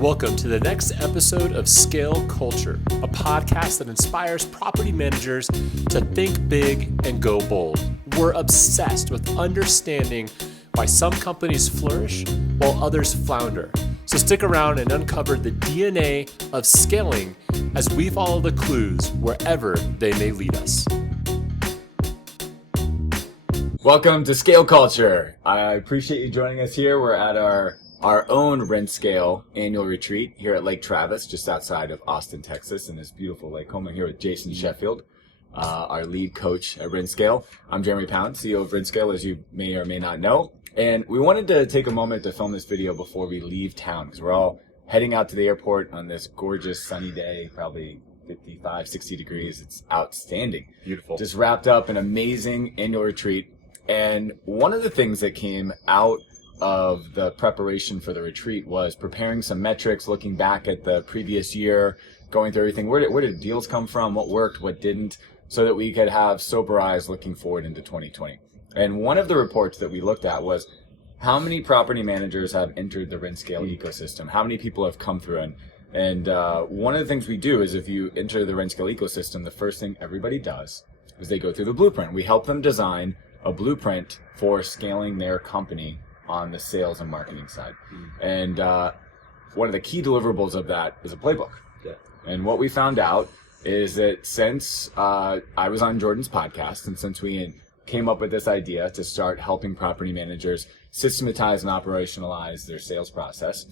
Welcome to the next episode of ScaleCulture, a podcast that inspires property managers to think big and go bold. We're obsessed with understanding why some companies flourish while others flounder. So stick around and uncover the DNA of scaling as we follow the clues wherever they may lead us. Welcome to ScaleCulture. I appreciate you joining us here. We're at our own Rent Scale annual retreat here at Lake Travis, just outside of Austin, Texas, in this beautiful lake home. I'm here with Jason Sheffield, our lead coach at Rent Scale. I'm Jeremy Pound, CEO of Rent Scale, as you may or may not know. And we wanted to take a moment to film this video before we leave town, because we're all heading out to the airport on this gorgeous sunny day, probably 55, 60 degrees. It's outstanding. Beautiful. Just wrapped up an amazing annual retreat. And one of the things that came out of the preparation for the retreat was preparing some metrics, looking back at the previous year, going through everything. Where did deals come from? What worked? What didn't? So that we could have sober eyes looking forward into 2020. And one of the reports that we looked at was how many property managers have entered the Rent Scale ecosystem? How many people have come through? And one of the things we do is if you enter the Rent Scale ecosystem, the first thing everybody does is they go through the blueprint. We help them design a blueprint for scaling their company on the sales and marketing side. And one of the key deliverables of that is a playbook. Yeah. And what we found out is that since I was on Jordan's podcast, and since we came up with this idea to start helping property managers systematize and operationalize their sales process,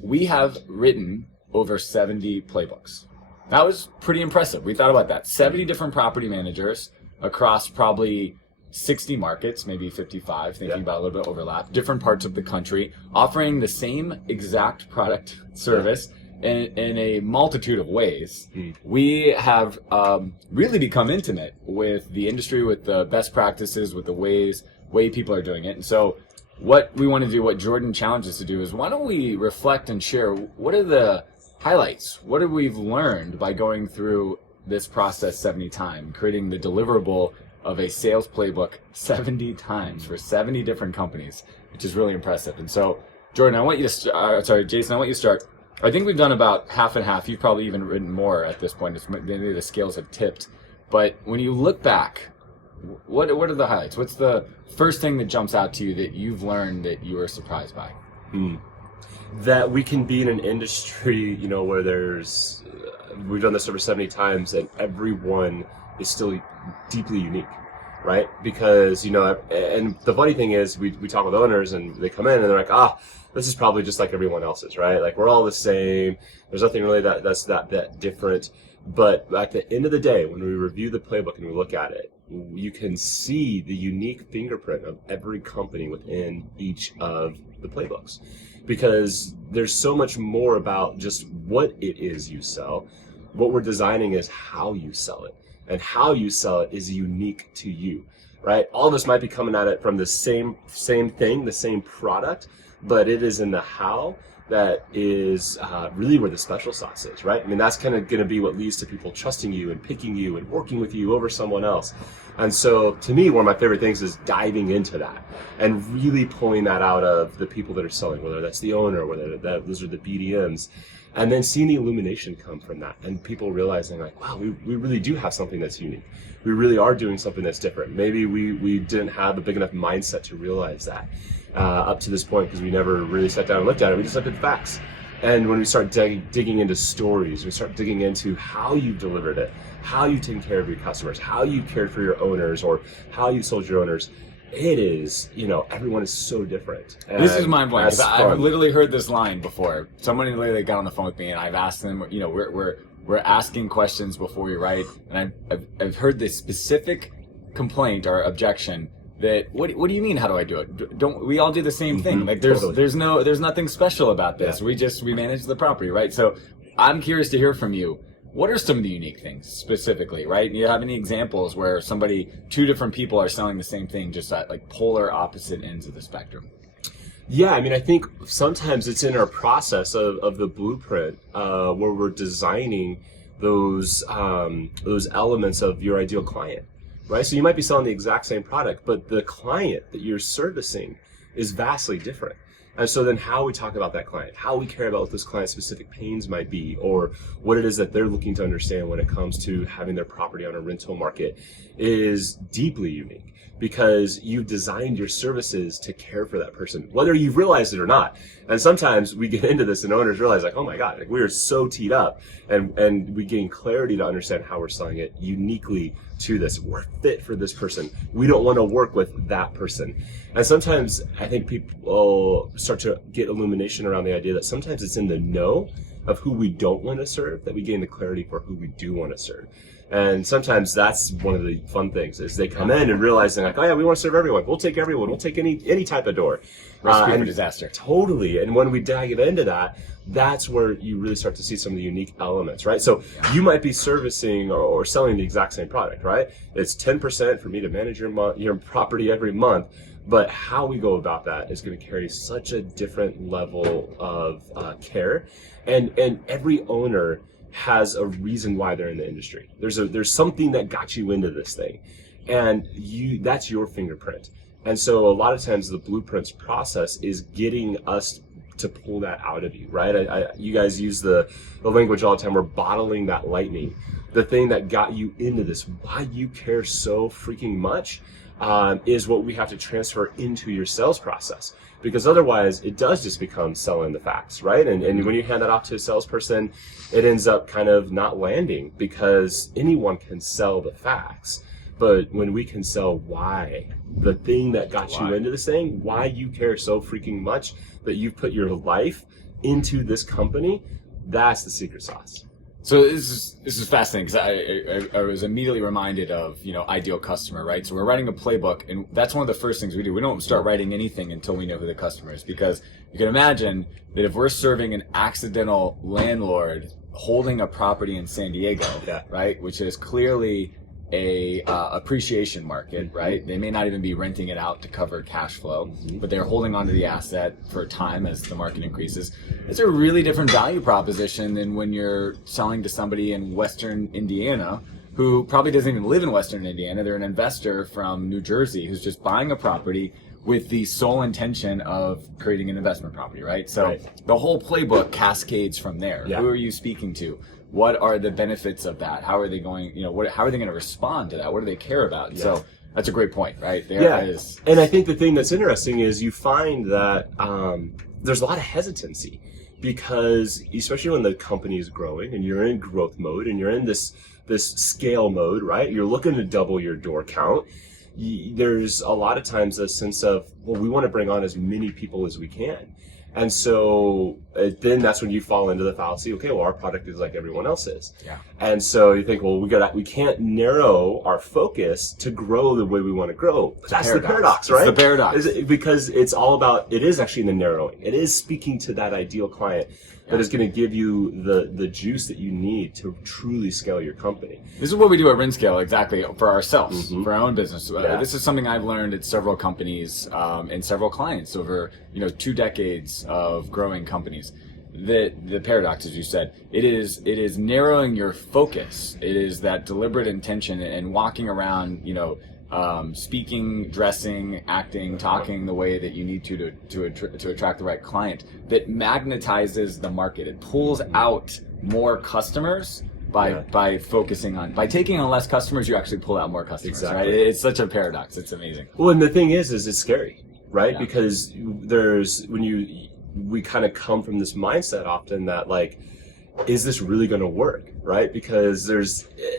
we have written over 70 playbooks. That was pretty impressive. We thought about that. 70 different property managers across probably 60 markets, maybe 55, thinking about a little bit of overlap, different parts of the country, offering the same exact product service in a multitude of ways. We have really become intimate with the industry, with the best practices, with the way people are doing it. And so what we want to do, what Jordan challenged us to do, is why don't we reflect and share what are the highlights? What have we learned by going through this process 70 times, creating the deliverable of a sales playbook 70 times for 70 different companies, which is really impressive. And so, Jordan, Jason, I want you to start. I think we've done about half and half. You've probably even written more at this point. Maybe the scales have tipped. But when you look back, what are the highlights? What's the first thing that jumps out to you that you've learned that you were surprised by? That we can be in an industry, where we've done this over 70 times, and everyone is still deeply unique, right? Because, and the funny thing is we talk with owners and they come in and they're like, this is probably just like everyone else's, right? Like we're all the same. There's nothing really that's that different. But at the end of the day, when we review the playbook and we look at it, you can see the unique fingerprint of every company within each of the playbooks. Because there's so much more about just what it is you sell. What we're designing is how you sell it. And how you sell it is unique to you, right? All of us might be coming at it from the same thing, the same product, but it is in the how that is really where the special sauce is, right? I mean, that's kind of going to be what leads to people trusting you and picking you and working with you over someone else. And so, to me, one of my favorite things is diving into that and really pulling that out of the people that are selling, whether that's the owner, whether those are the BDMs. And then seeing the illumination come from that and people realizing like, wow, we really do have something that's unique. We really are doing something that's different. Maybe we didn't have a big enough mindset to realize that up to this point because we never really sat down and looked at it. We just looked at facts. And when we start digging into stories, we start digging into how you delivered it, how you taken care of your customers, how you cared for your owners or how you sold your owners. It is, everyone is so different. And this is mind-blowing. I've literally heard this line before. Someone literally got on the phone with me, and I've asked them, we're asking questions before we write, and I've heard this specific complaint or objection that, what do you mean, how do I do it? Don't we all do the same thing? Like there's nothing special about this. Yeah. We manage the property, right? So I'm curious to hear from you. What are some of the unique things specifically, right? Do you have any examples where two different people are selling the same thing, just at like polar opposite ends of the spectrum? Yeah, I mean, I think sometimes it's in our process of the blueprint where we're designing those elements of your ideal client, right? So you might be selling the exact same product, but the client that you're servicing is vastly different. And so then how we talk about that client, how we care about what this client's specific pains might be, or what it is that they're looking to understand when it comes to having their property on a rental market is deeply unique, because you've designed your services to care for that person, whether you've realized it or not. And sometimes we get into this and owners realize like, oh my God, like we are so teed up, and we gain clarity to understand how we're selling it uniquely to this. We're fit for this person. We don't want to work with that person. And sometimes I think people start to get illumination around the idea that sometimes it's in the know of who we don't want to serve that we gain the clarity for who we do want to serve. And sometimes that's one of the fun things is they come in and realizing like, oh yeah, we want to serve everyone. We'll take everyone. We'll take any type of door. Recipe for disaster. Totally. And when we dive into that, that's where you really start to see some of the unique elements, right? So you might be servicing or selling the exact same product, right? It's 10% for me to manage your property every month. But how we go about that is going to carry such a different level of care. And every owner has a reason why they're in the industry. There's something that got you into this thing, and that's your fingerprint. And so a lot of times the blueprints process is getting us to pull that out of you, right? You guys use the language all the time. We're bottling that lightning, the thing that got you into this, why you care so freaking much, is what we have to transfer into your sales process. Because otherwise, it does just become selling the facts, right? And when you hand that off to a salesperson, it ends up kind of not landing, because anyone can sell the facts. But when we can sell why, the thing that got you into this thing, why you care so freaking much that you've put your life into this company, that's the secret sauce. So this is fascinating, because I was immediately reminded of, ideal customer, right? So we're writing a playbook, and that's one of the first things we do. We don't start writing anything until we know who the customer is, because you can imagine that if we're serving an accidental landlord holding a property in San Diego, right, which is clearly a appreciation market, right? They may not even be renting it out to cover cash flow, but they're holding onto the asset for a time as the market increases. It's a really different value proposition than when you're selling to somebody in Western Indiana who probably doesn't even live in Western Indiana. They're an investor from New Jersey who's just buying a property with the sole intention of creating an investment property, right? So the whole playbook cascades from there. Who are you speaking to? What are the benefits of that? How are they going, how are they going to respond to that? What do they care about? So that's a great point, right? And I think the thing that's interesting is you find that there's a lot of hesitancy, because especially when the company is growing and you're in growth mode and you're in this scale mode, right? You're looking to double your door count. There's a lot of times a sense of, well, we want to bring on as many people as we can. And so then that's when you fall into the fallacy. Okay, well, our product is like everyone else's. And so you think, well, we can't narrow our focus to grow the way we want to grow. That's the paradox, right? It's the paradox. Because it's all about, it is actually the narrowing. It is speaking to that ideal client that is going to give you the juice that you need to truly scale your company. This is what we do at RenScale, exactly, for ourselves, for our own business. This is something I've learned at several companies and several clients over 2 decades of growing companies. The paradox, as you said, it is narrowing your focus. It is that deliberate intention and walking around, speaking, dressing, acting, talking the way that you need to attract the right client, that magnetizes the market. It pulls out more customers by focusing on, by taking on less customers, you actually pull out more customers. Right? It's such a paradox. It's amazing. Well, and the thing is it's scary, right? Because we kind of come from this mindset often that like, is this really going to work, right? Because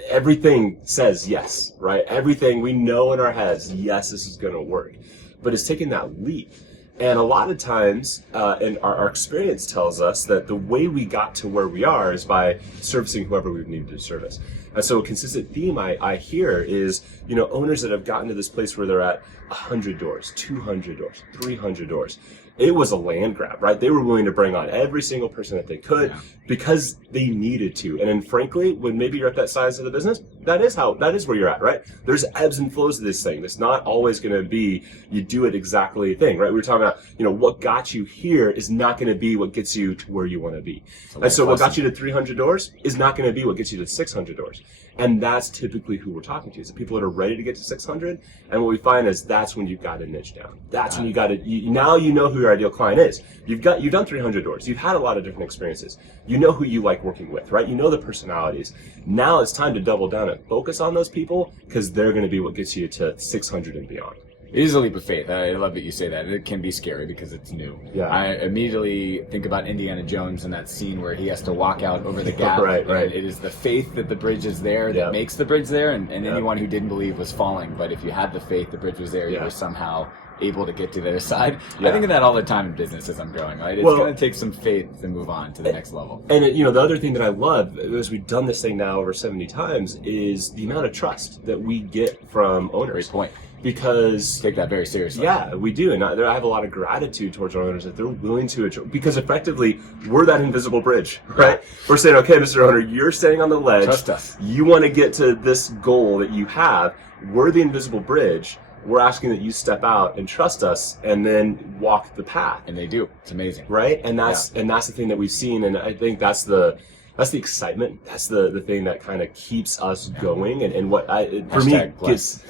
everything says yes, right? Everything we know in our heads, yes, this is going to work. But it's taking that leap. And a lot of times, and our experience tells us that the way we got to where we are is by servicing whoever we needed to service. And so a consistent theme I hear is, owners that have gotten to this place where they're at 100 doors, 200 doors, 300 doors. It was a land grab, right? They were willing to bring on every single person that they could because they needed to. And then frankly, when maybe you're at that size of the business, that is where you're at, right? There's ebbs and flows to this thing. It's not always going to be you do it exactly a thing, right? We were talking about, what got you here is not going to be what gets you to where you want to be. And so what got you to 300 doors is not going to be what gets you to 600 doors. And that's typically who we're talking to, is the people that are ready to get to 600. And what we find is that's when you've got to niche down. That's when you got to, now you know who your ideal client is. You've done 300 doors. You've had a lot of different experiences. You know who you like working with, right? You know the personalities. Now it's time to double down and focus on those people, because they're going to be what gets you to 600 and beyond. It is a leap of faith. I love that you say that. It can be scary because it's new. Yeah. I immediately think about Indiana Jones and that scene where he has to walk out over the gap. Right. It is the faith that the bridge is there that makes the bridge there, and anyone who didn't believe was falling. But if you had the faith, the bridge was there, you were somehow able to get to the other side. I think of that all the time in business as I'm growing, right? It's going to take some faith to move on to the next level. And the other thing that I love, as we've done this thing now over 70 times, is the amount of trust that we get from owners. Great point. Because take that very seriously. Yeah, we do, and I have a lot of gratitude towards our owners that they're willing to, because effectively we're that invisible bridge, right? Yeah. We're saying, okay, Mr. Owner, you're standing on the ledge. Trust us. You want to get to this goal that you have. We're the invisible bridge. We're asking that you step out and trust us, and then walk the path. And they do. It's amazing, right? And that's the thing that we've seen, and I think that's the excitement. That's the thing that kind of keeps us going, and what for me gets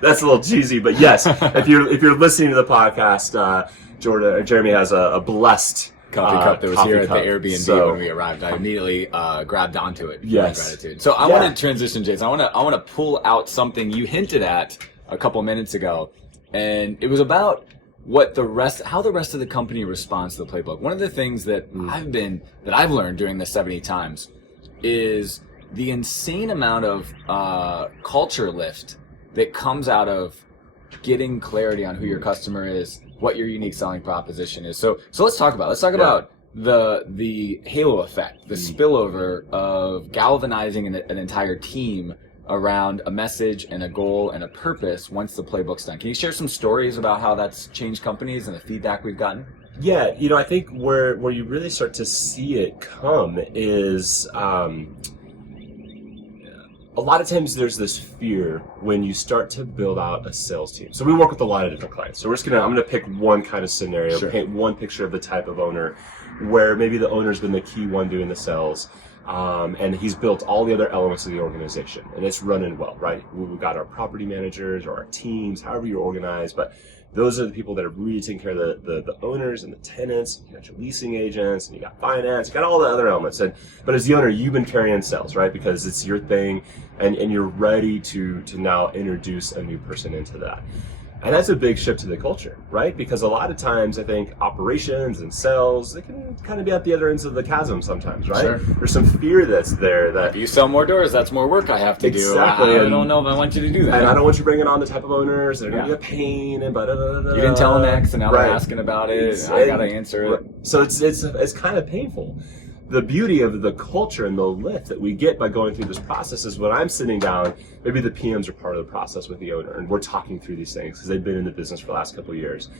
that's a little cheesy, but yes, if you're listening to the podcast, Jeremy has a blessed coffee cup that was here at the Airbnb when we arrived. I immediately grabbed onto it. Yes. Gratitude. So I want to transition, Jason. I want to pull out something you hinted at a couple minutes ago, and it was about how the rest of the company responds to the playbook. One of the things that I've learned during the 70 times is the insane amount of culture lift that comes out of getting clarity on who your customer is, what your unique selling proposition is. So let's talk about the halo effect, the spillover of galvanizing an entire team around a message and a goal and a purpose once the playbook's done. Can you share some stories about how that's changed companies and the feedback we've gotten? Yeah, I think where you really start to see it come is a lot of times there's this fear when you start to build out a sales team. So we work with a lot of different clients. So I'm gonna pick one kind of scenario, paint one picture of the type of owner where maybe the owner's been the key one doing the sales. And he's built all the other elements of the organization, and it's running well, right? We've got our property managers or our teams, however you're organized, but those are the people that are really taking care of the owners and the tenants. You got your leasing agents, and you got finance, you got all the other elements. But as the owner, you've been carrying sales, right? Because it's your thing, and you're ready to now introduce a new person into that. And that's a big shift to the culture, right? Because a lot of times I think operations and sales, they can kind of be at the other ends of the chasm sometimes, right? Sure. There's some fear that's there that... If you sell more doors, that's more work I have to do. Exactly. I don't know if I want you to do that. And I don't want you bringing on the type of owners that are going to be a pain and blah-da-da-da-da. You didn't tell them X, and now they're asking about it, and I got to answer it. So it's kind of painful. The beauty of the culture and the lift that we get by going through this process is when I'm sitting down, maybe the PMs are part of the process with the owner, and we're talking through these things because they've been in the business for the last couple of years.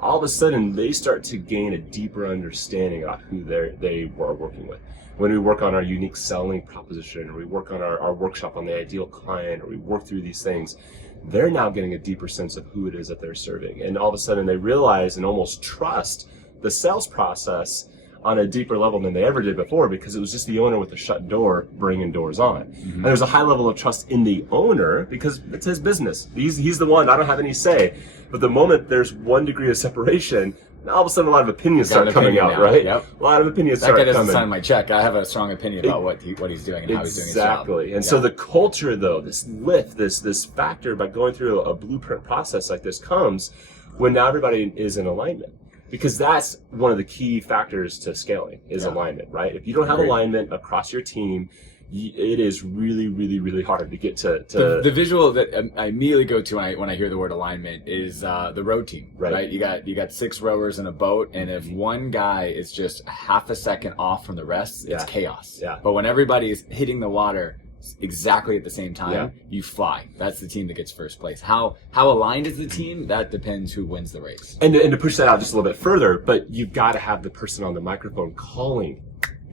All of a sudden, they start to gain a deeper understanding about who they are working with. When we work on our unique selling proposition, or we work on our workshop on the ideal client, or we work through these things, they're now getting a deeper sense of who it is that they're serving. And all of a sudden, they realize and almost trust the sales process on a deeper level than they ever did before, because it was just the owner with a shut door bringing doors on. Mm-hmm. And there's a high level of trust in the owner because it's his business. He's the one, I don't have any say. But the moment there's 1 degree of separation, all of a sudden a lot of opinions start coming out, right? Yep. A lot of opinions start coming. That guy doesn't sign my check. I have a strong opinion about what he's doing and how he's doing his job. Exactly. And so the culture, though, this lift, this factor by going through a blueprint process like this comes when now everybody is in alignment. Because that's one of the key factors to scaling is alignment, right? If you don't have alignment across your team, it is really, really, really hard to get to... The visual that I immediately go to when I hear the word alignment is the row team, right? You got 6 rowers in a boat, and if one guy is just half a second off from the rest, it's chaos. Yeah. But when everybody is hitting the water exactly at the same time, you fly. That's the team that gets first place. How aligned is the team? That depends who wins the race. And to push that out just a little bit further, but you've got to have the person on the microphone calling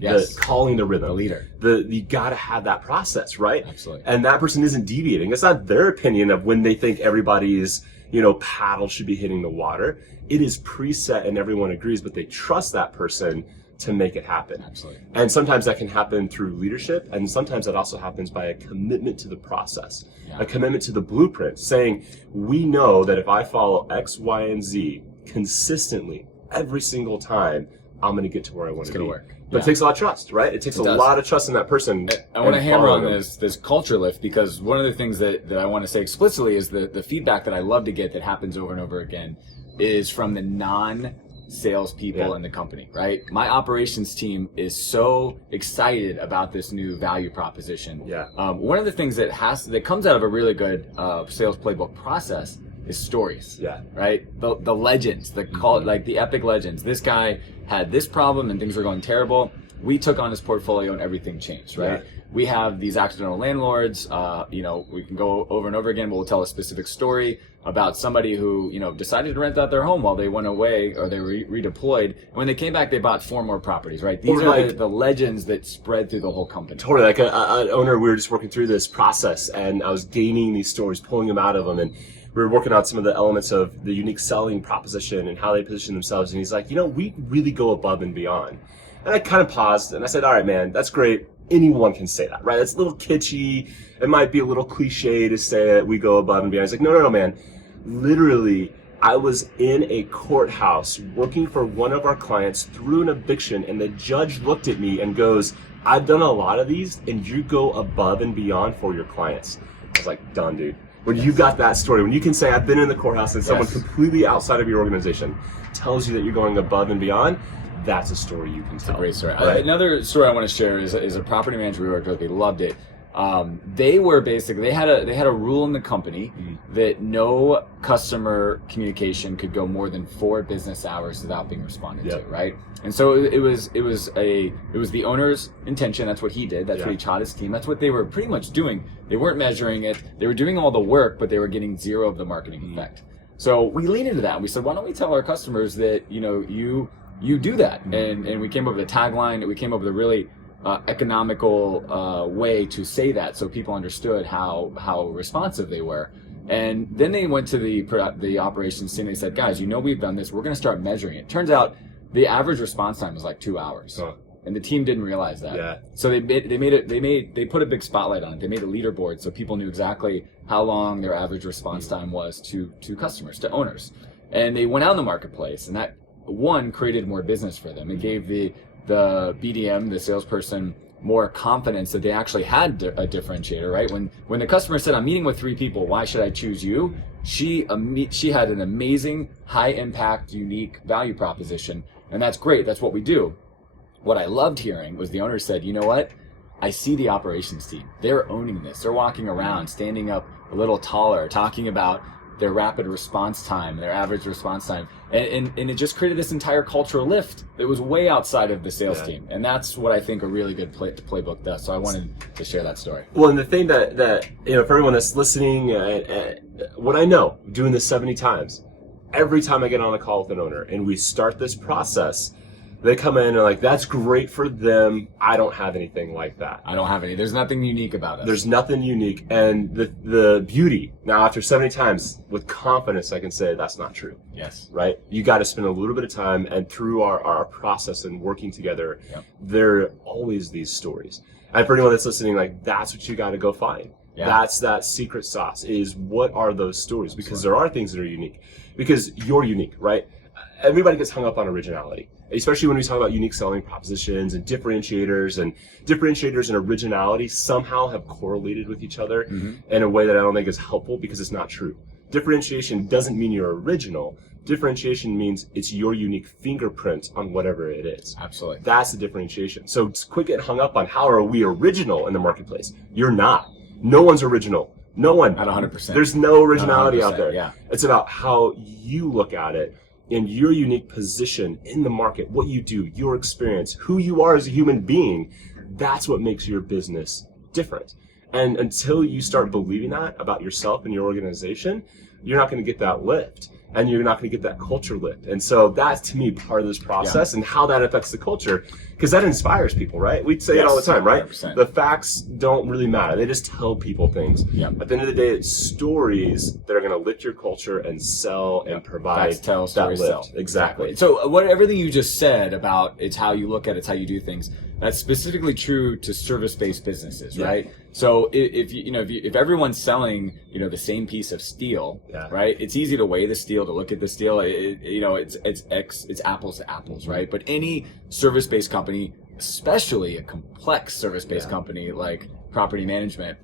Yes. the calling the rhythm, The leader. You got to have that process, right? Absolutely. And that person isn't deviating. It's not their opinion of when they think everybody's, paddle should be hitting the water. It is preset and everyone agrees, but they trust that person to make it happen. Absolutely. And sometimes that can happen through leadership, and sometimes that also happens by a commitment to the process, a commitment to the blueprint, saying, we know that if I follow X, Y, and Z consistently every single time, I'm going to get to where I want to be. It's going to work. But it takes a lot of trust, right? It takes a lot of trust in that person. I want to hammer on them. this culture lift, because one of the things that I want to say explicitly is the feedback that I love to get that happens over and over again is from the non-salespeople in the company, right? My operations team is so excited about this new value proposition. Yeah. One of the things that comes out of a really good sales playbook process is stories. Yeah. Right? The legends, like the epic legends. This guy had this problem and things were going terrible. We took on his portfolio and everything changed, right? Yeah. We have these accidental landlords, we can go over and over again, but we'll tell a specific story about somebody who, decided to rent out their home while they went away or they redeployed. And when they came back, they bought 4 more properties, right? These are the legends that spread through the whole company. Totally. Like an owner, we were just working through this process and I was gaining these stories, pulling them out of them, and we were working on some of the elements of the unique selling proposition and how they position themselves. And he's like, we really go above and beyond. And I kind of paused and I said, all right, man, that's great. Anyone can say that, right? It's a little kitschy. It might be a little cliche to say it. We go above and beyond. He's like, no, man. Literally, I was in a courthouse working for one of our clients through an eviction, and the judge looked at me and goes, I've done a lot of these, and you go above and beyond for your clients. I was like, done, dude. When you got that story, when you can say, I've been in the courthouse and someone completely outside of your organization tells you that you're going above and beyond, that's a story you can tell. It's a great story. Right? Another story I want to share is a property manager we worked with. They loved it. They were basically, they had a rule in the company that no customer communication could go more than 4 business hours without being responded to, right? And so it was the owner's intention. That's what he did. That's what he taught his team. That's what they were pretty much doing. They weren't measuring it. They were doing all the work, but they were getting 0 of the marketing effect. So we leaned into that. We said, why don't we tell our customers that, you do that? And we came up with a tagline. We came up with a really economical way to say that, so people understood how responsive they were. And then they went to the operations team. They said, guys, we've done this. We're going to start measuring it. Turns out the average response time was like 2 hours. And the team didn't realize that. Yeah. So they put a big spotlight on it. They made a leaderboard so people knew exactly how long their average response time was to customers, to owners. And they went out in the marketplace, and that created more business for them. It gave the BDM, the salesperson, more confidence that they actually had a differentiator, right? When the customer said, I'm meeting with 3 people, why should I choose you? She had an amazing, high impact, unique value proposition. And that's great. That's what we do. What I loved hearing was the owner said, you know what? I see the operations team. They're owning this. They're walking around, standing up a little taller, talking about their rapid response time, their average response time. And it just created this entire cultural lift that was way outside of the sales team. And that's what I think a really good playbook does. So I wanted to share that story. Well, and the thing that for everyone that's listening, what I know, doing this 70 times, every time I get on a call with an owner and we start this process, they come in and are like, that's great for them. I don't have anything like that. I don't have any. There's nothing unique about us. There's nothing unique. And the beauty, now after 70 times, with confidence, I can say that's not true. Yes. Right? You got to spend a little bit of time, and through our process and working together, there are always these stories. And for anyone that's listening, like, that's what you got to go find. Yeah. That's that secret sauce, is what are those stories? Because there are things that are unique. Because you're unique, right? Everybody gets hung up on originality, especially when we talk about unique selling propositions and differentiators and originality somehow have correlated with each other in a way that I don't think is helpful, because it's not true. Differentiation doesn't mean you're original. Differentiation means it's your unique fingerprint on whatever it is. Absolutely. That's the differentiation. So it's quick getting hung up on how are we original in the marketplace. You're not. No one's original. No one. At 100%. There's no originality out there. Yeah. It's about how you look at it in your unique position in the market, what you do, your experience, who you are as a human being. That's what makes your business different. And until you start believing that about yourself and your organization, you're not going to get that lift. and you're not going to get that culture lift. And so that's, to me, part of this process and how that affects the culture, because that inspires people, right? We say it all the time, right? 100%. The facts don't really matter. They just tell people things. At the end of the day, it's stories that are going to lift your culture and sell and provide tell, that stories lift. sell. Exactly. So everything you just said about it's how you look at it, it's how you do things, that's specifically true to service-based businesses, right? So if everyone's selling, the same piece of steel, right? It's easy to weigh the steel, to look at the steel. It's apples to apples, right? But any service-based company, especially a complex service-based company like property management,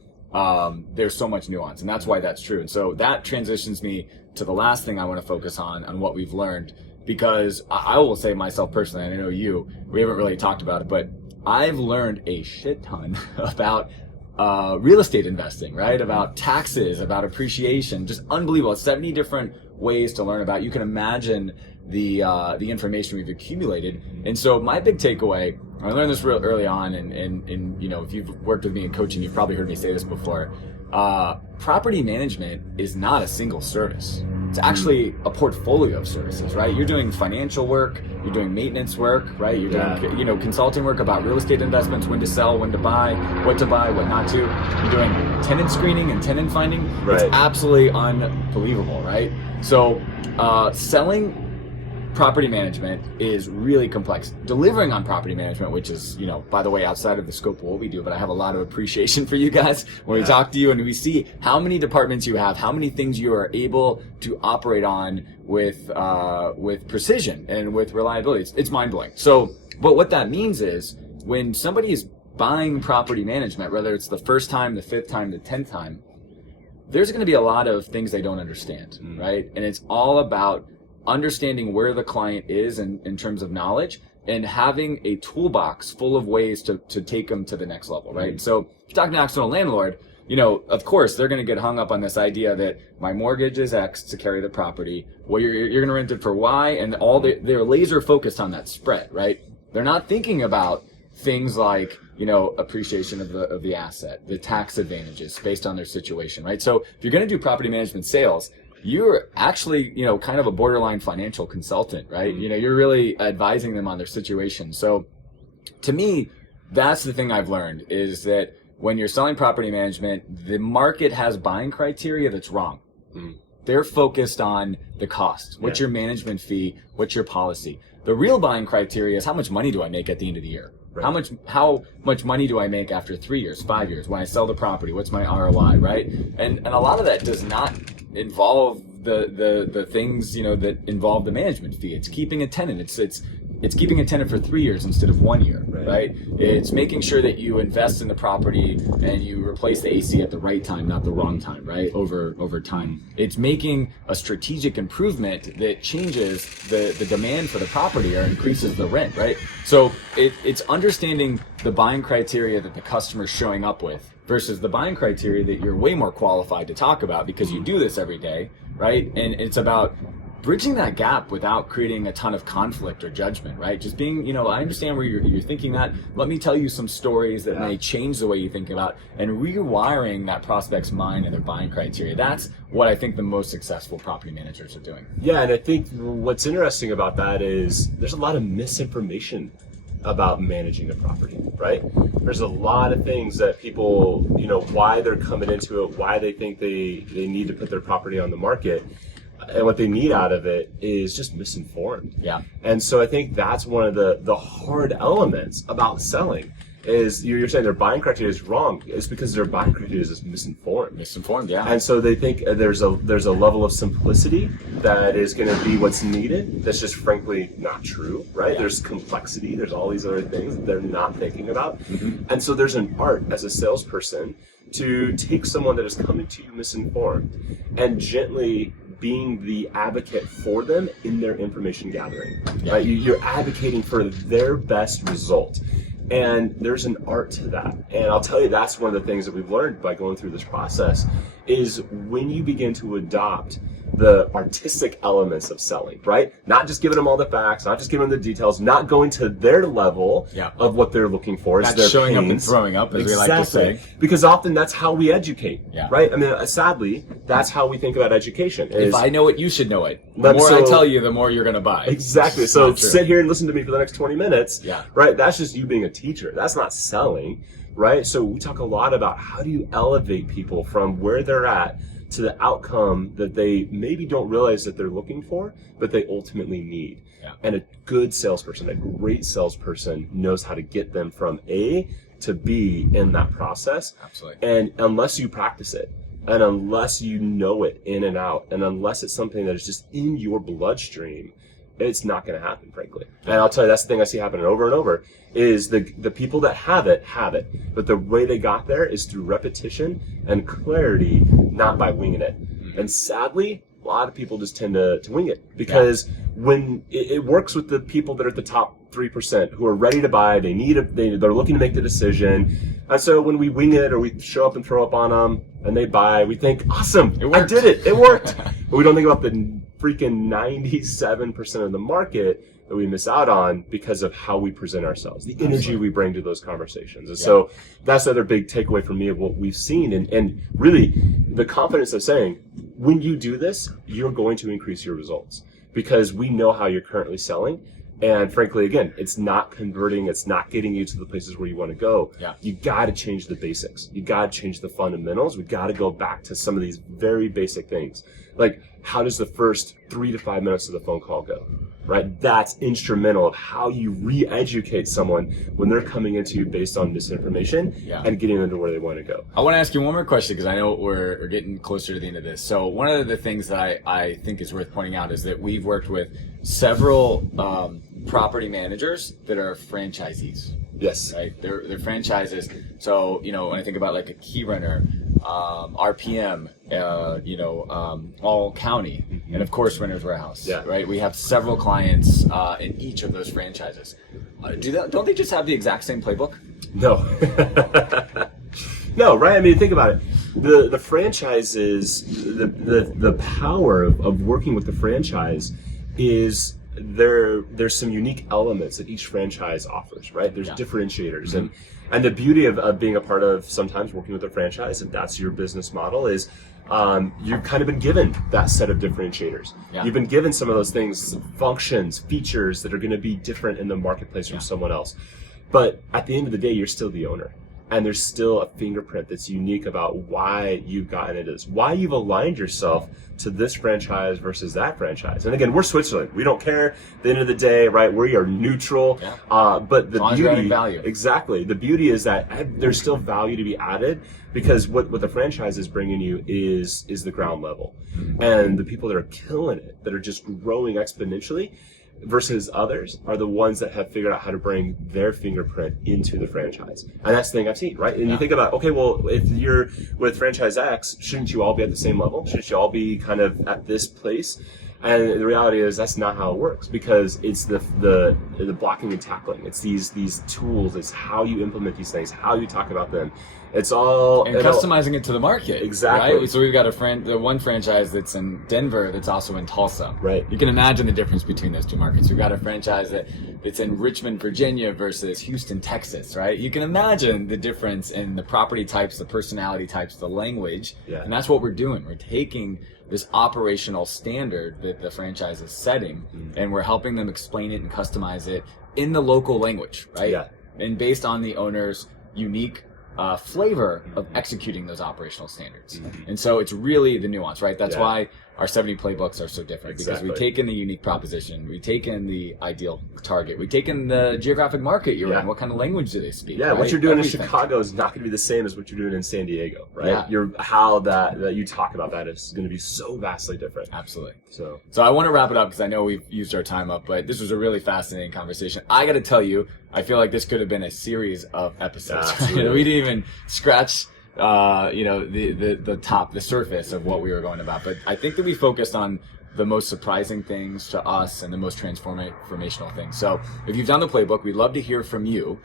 there's so much nuance, and that's why that's true. And so that transitions me to the last thing I want to focus on what we've learned, because I will say myself personally, and I know we haven't really talked about it, but I've learned a shit ton about real estate investing, right? About taxes, about appreciation, just unbelievable. 70 different ways to learn about. You can imagine the information we've accumulated. And so my big takeaway, I learned this real early on, and if you've worked with me in coaching, you've probably heard me say this before. Property management is not a single service. It's actually a portfolio of services, right? You're doing financial work, you're doing maintenance work, right? You're doing, consulting work about real estate investments, when to sell, when to buy, what not to. You're doing tenant screening and tenant finding. Right. It's absolutely unbelievable, right? So, selling property management is really complex. Delivering on property management, which is, by the way, outside of the scope of what we do, but I have a lot of appreciation for you guys when we talk to you and we see how many departments you have, how many things you are able to operate on with precision and with reliability. It's mind-blowing. So, but what that means is when somebody is buying property management, whether it's the first time, the fifth time, the 10th time, there's going to be a lot of things they don't understand, right? And it's all about understanding where the client is in terms of knowledge and having a toolbox full of ways to take them to the next level, right? So if you're talking to an accidental landlord, of course, they're going to get hung up on this idea that my mortgage is X to carry the property. Well, you're going to rent it for Y, and they're laser focused on that spread, right? They're not thinking about things like, appreciation of the asset, the tax advantages based on their situation, right? So if you're going to do property management sales, you're actually, kind of a borderline financial consultant, right? You're really advising them on their situation. So to me, that's the thing I've learned is that when you're selling property management, the market has buying criteria that's wrong. They're focused on the cost. What's your management fee? What's your policy? The real buying criteria is how much money do I make at the end of the year? Right. How much money do I make after 3 years, 5 years, when I sell the property? What's my ROI, right? And a lot of that does not involve the things, that involve the management fee. It's keeping a tenant. It's keeping a tenant for 3 years instead of 1 year, right? It's making sure that you invest in the property and you replace the AC at the right time, not the wrong time, right? Over time. It's making a strategic improvement that changes the demand for the property or increases the rent, right? So it's understanding the buying criteria that the customer's showing up with versus the buying criteria that you're way more qualified to talk about because you do this every day, right? And it's about bridging that gap without creating a ton of conflict or judgment, right? Just being, I understand where you're thinking that. Let me tell you some stories that may change the way you think about and rewiring that prospect's mind and their buying criteria. That's what I think the most successful property managers are doing. Yeah, and I think what's interesting about that is there's a lot of misinformation about managing a property, right? There's a lot of things that people, why they're coming into it, why they think they need to put their property on the market. And what they need out of it is just misinformed. Yeah. And so I think that's one of the hard elements about selling is you're saying their buying criteria is wrong. It's because their buying criteria is misinformed. Misinformed, yeah. And so they think there's a level of simplicity that is going to be what's needed. That's just frankly not true, right? Yeah. There's complexity. There's all these other things that they're not thinking about. Mm-hmm. And so there's an art as a salesperson to take someone that is coming to you misinformed and gently being the advocate for them in their information gathering. Yeah. Right? You're advocating for their best result. And there's an art to that. And I'll tell you, that's one of the things that we've learned by going through this process is when you begin to adopt the artistic elements of selling, right? Not just giving them all the facts, not just giving them the details, not going to their level of what they're looking for. Not their showing pains. up and throwing up, as we like to say. Because often that's how we educate, right? I mean, sadly, that's how we think about education. If I know it, you should know it. The more I tell you, the more you're going to buy. Exactly. So sit here and listen to me for the next 20 minutes, Yeah. right? That's just you being a teacher. That's not selling, right? So we talk a lot about how do you elevate people from where they're at to the outcome that they maybe don't realize that they're looking for, but they ultimately need. Yeah. And a good salesperson, a great salesperson knows how to get them from A to B in that process. Absolutely. And unless you practice it, and unless you know it in and out, and unless it's something that is just in your bloodstream, it's not going to happen, frankly. And I'll tell you, that's the thing I see happening over and over, is the people that have it. But the way they got there is through repetition and clarity, not by winging it. And sadly, a lot of people just tend to wing it, because when it works with the people that are at the top 3% who are ready to buy, they're looking to make the decision. And so when we wing it or we show up and throw up on them and they buy, we think, awesome, I did it, it worked. But we don't think about the freaking 97% of the market that we miss out on because of how we present ourselves, the energy we bring to those conversations. And so that's the other big takeaway for me of what we've seen. And really the confidence of saying, when you do this, you're going to increase your results, because we know how you're currently selling. And frankly, again, it's not converting. It's not getting you to the places where you want to go. Yeah. You got to change the basics. You got to change the fundamentals. We got to go back to some of these very basic things. Like, how does the first 3 to 5 minutes of the phone call go? Right? That's instrumental of how you re-educate someone when they're coming into you based on misinformation and getting them to where they want to go. I want to ask you one more question, because I know we're getting closer to the end of this. So one of the things that I think is worth pointing out is that we've worked with several property managers that are franchisees. Yes. Right? They're franchises. So, when I think about like a Key Runner, RPM, All County, and of course Renter's Warehouse. Yeah. Right? We have several clients in each of those franchises. Don't they just have the exact same playbook? No. No, right? I mean, think about it. The franchises, the power of working with the franchise is there's some unique elements that each franchise offers, right? There's differentiators. And the beauty of being a part of sometimes working with a franchise, if that's your business model, is you've kind of been given that set of differentiators. Yeah. You've been given some of those things, functions, features that are going to be different in the marketplace from someone else. But at the end of the day, you're still the owner. And there's still a fingerprint that's unique about why you've gotten into this, why you've aligned yourself to this franchise versus that franchise. And again, we're Switzerland. We don't care at the end of the day, right? We are neutral. Yeah. But the beauty, value. Exactly. The beauty is that there's still value to be added, because what the franchise is bringing you is the ground level. And the people that are killing it, that are just growing exponentially, versus others, are the ones that have figured out how to bring their fingerprint into the franchise. And that's the thing I've seen, right? And you think about, okay, well, if you're with franchise X, shouldn't you all be at the same level? Shouldn't you all be kind of at this place? And the reality is that's not how it works, because it's the blocking and tackling. It's these tools. It's how you implement these things, how you talk about them. It's all and customizing it to the market. Exactly. Right? So we've got the one franchise that's in Denver that's also in Tulsa. Right. You can imagine the difference between those two markets. We've got a franchise that's in Richmond, Virginia versus Houston, Texas. Right. You can imagine the difference in the property types, the personality types, the language. Yeah. And that's what we're doing. We're taking this operational standard that the franchise is setting, and we're helping them explain it and customize it in the local language, right? Yeah. And based on the owner's unique flavor of executing those operational standards. And so it's really the nuance, right? That's why our 70 playbooks are so different, because we've taken the unique proposition, we've taken the ideal target, we've taken the geographic market you're in, what kind of language do they speak? Yeah, right? What you're doing in Chicago is not going to be the same as what you're doing in San Diego, right? Yeah. How that you talk about that is going to be so vastly different. Absolutely. So I want to wrap it up, because I know we've used our time up, but this was a really fascinating conversation. I got to tell you, I feel like this could have been a series of episodes. We didn't even scratch the top, the surface of what we were going about. But I think that we focused on the most surprising things to us and the most transformational things. So if you've done the playbook, we'd love to hear from you.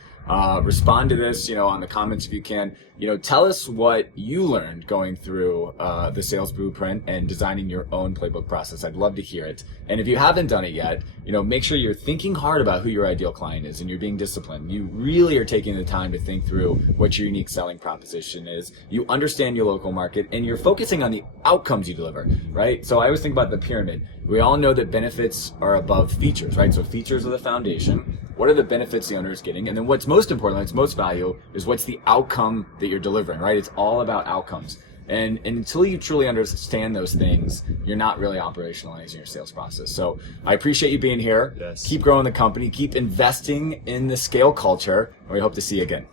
Respond to this, on the comments if you can. Tell us what you learned going through the sales blueprint and designing your own playbook process. I'd love to hear it. And if you haven't done it yet, make sure you're thinking hard about who your ideal client is and you're being disciplined. You really are taking the time to think through what your unique selling proposition is. You understand your local market and you're focusing on the outcomes you deliver, right? So I always think about the pyramid. We all know that benefits are above features, right? So features are the foundation. What are the benefits the owner is getting? And then what's most important, what's most value, is what's the outcome that you're delivering, right? It's all about outcomes. And until you truly understand those things, you're not really operationalizing your sales process. So I appreciate you being here. Yes. Keep growing the company. Keep investing in the scale culture. And we hope to see you again.